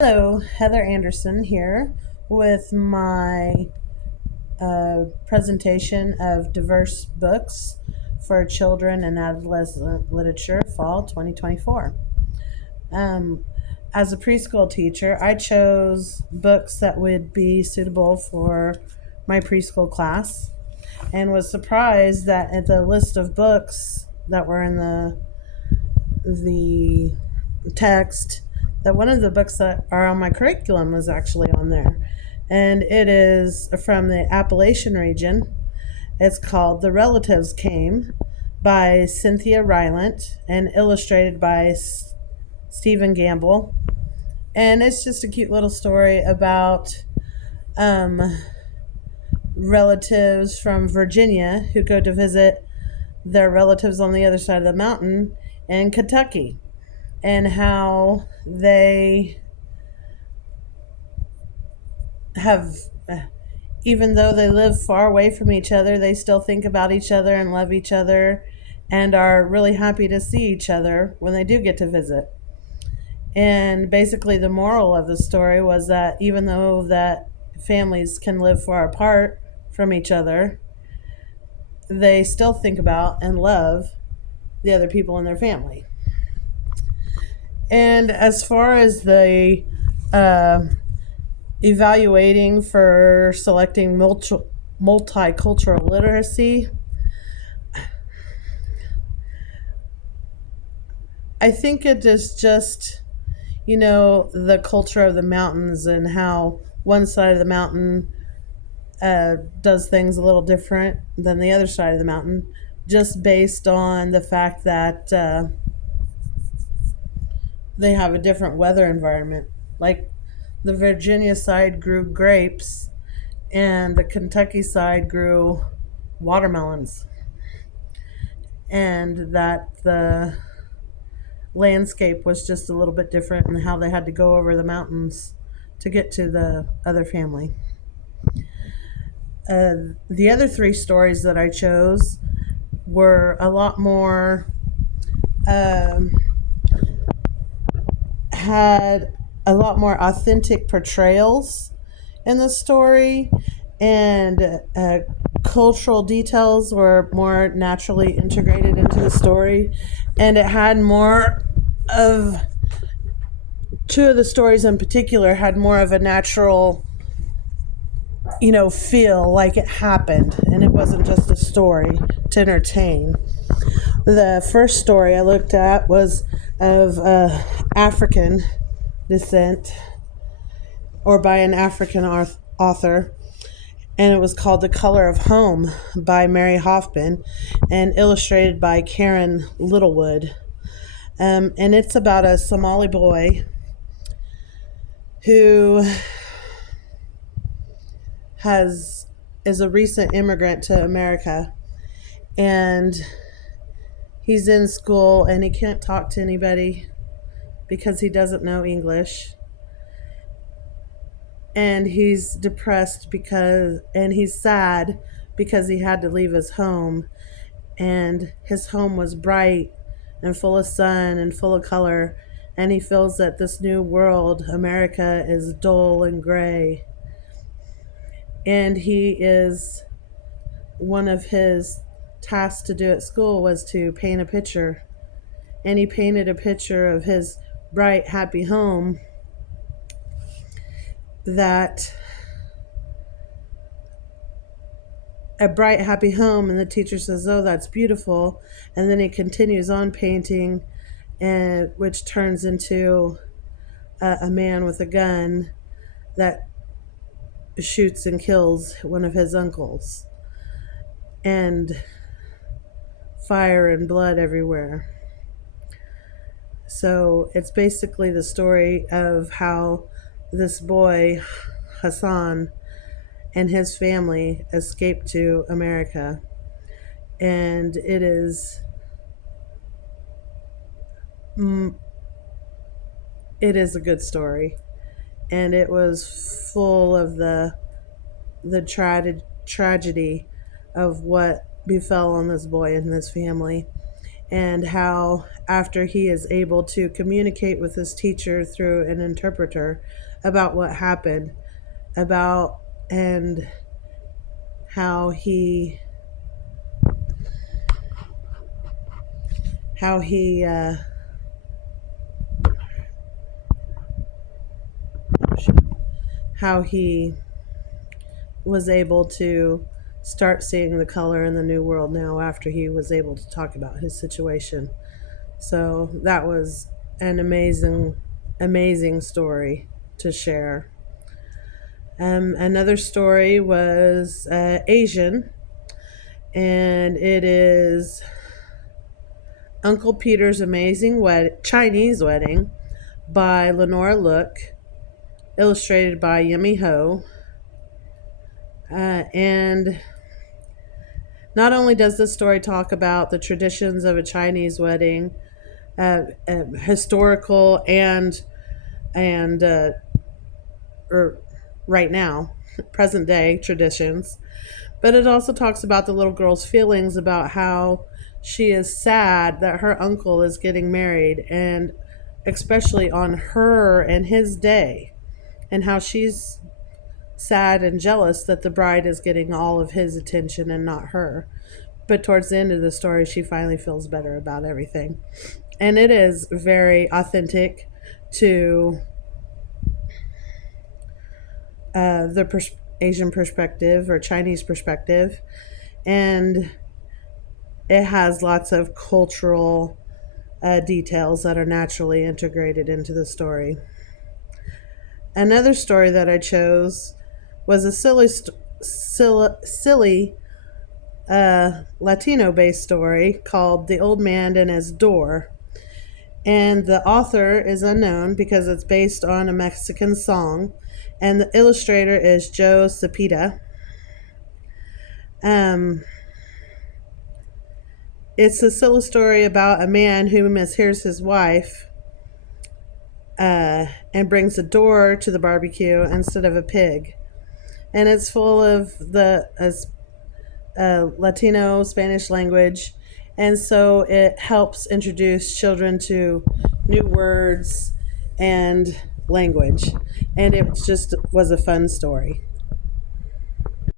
Hello, Heather Anderson here with my presentation of diverse books for children and adolescent literature, fall 2024. Um, as a preschool teacher, I chose books that would be suitable for my preschool class and was surprised that at the list of books that were in the text that one of the books that are on my curriculum was actually on there. And it is from the Appalachian region. It's called The Relatives Came by Cynthia Rylant and illustrated by Stephen Gamble. And it's just a cute little story about um, relatives from Virginia who go to visit their relatives on the other side of the mountain in Kentucky, and how they have, even though they live far away from each other, they still think about each other and love each other and are really happy to see each other when they do get to visit. And basically the moral of the story was that even though that families can live far apart from each other, they still think about and love the other people in their family. And as far as the evaluating for selecting multicultural literacy, I think it is just, the culture of the mountains and how one side of the mountain does things a little different than the other side of the mountain, just based on the fact that they have a different weather environment. Like the Virginia side grew grapes and the Kentucky side grew watermelons, and that the landscape was just a little bit different and how they had to go over the mountains to get to the other family. The other three stories that I chose were a lot more, had a lot more authentic portrayals in the story, and cultural details were more naturally integrated into the story, and it had more of, two of the stories in particular had more of a natural, feel like it happened and it wasn't just a story to entertain. The first story I looked at was of African descent, or by an African author, and it was called The Color of Home by Mary Hoffman and illustrated by Karen Littlewood. And it's about a Somali boy who is a recent immigrant to America, and he's in school and he can't talk to anybody because he doesn't know English, and he's depressed and he's sad because he had to leave his home, and his home was bright and full of sun and full of color, and he feels that this new world, America, is dull and gray. And one of his tasks to do at school was to paint a picture, and he painted a picture of his bright, happy home, that a bright, happy home, and the teacher says, "Oh, that's beautiful," and then he continues on painting, and which turns into a man with a gun that shoots and kills one of his uncles, and fire and blood everywhere. So it's basically the story of how this boy, Hassan, and his family escaped to America. And it is a good story, and it was full of the tragedy of what befell on this boy and his family. and how after he is able to communicate with his teacher through an interpreter about what happened, about and how he how he was able to start seeing the color in the new world now after he was able to talk about his situation. So that was an amazing story to share. Another story was Asian, and it is Uncle Peter's Amazing Chinese Wedding by Lenora Look, illustrated by Yumi Ho. And not only does this story talk about the traditions of a Chinese wedding, historical and or right now, present day traditions, but it also talks about the little girl's feelings about how she is sad that her uncle is getting married, and especially on her and his day, and how she's sad and jealous that the bride is getting all of his attention and not her. But towards the end of the story, she finally feels better about everything. And it is very authentic to the Asian perspective or Chinese perspective. And it has lots of cultural details that are naturally integrated into the story. Another story that I chose was a silly Latino-based story called The Old Man and His Door. And the author is unknown because it's based on a Mexican song, and the illustrator is Joe Cepeda. It's a silly story about a man who mishears his wife and brings a door to the barbecue instead of a pig. And it's full of the Latino Spanish language, and so it helps introduce children to new words and language, and it just was a fun story.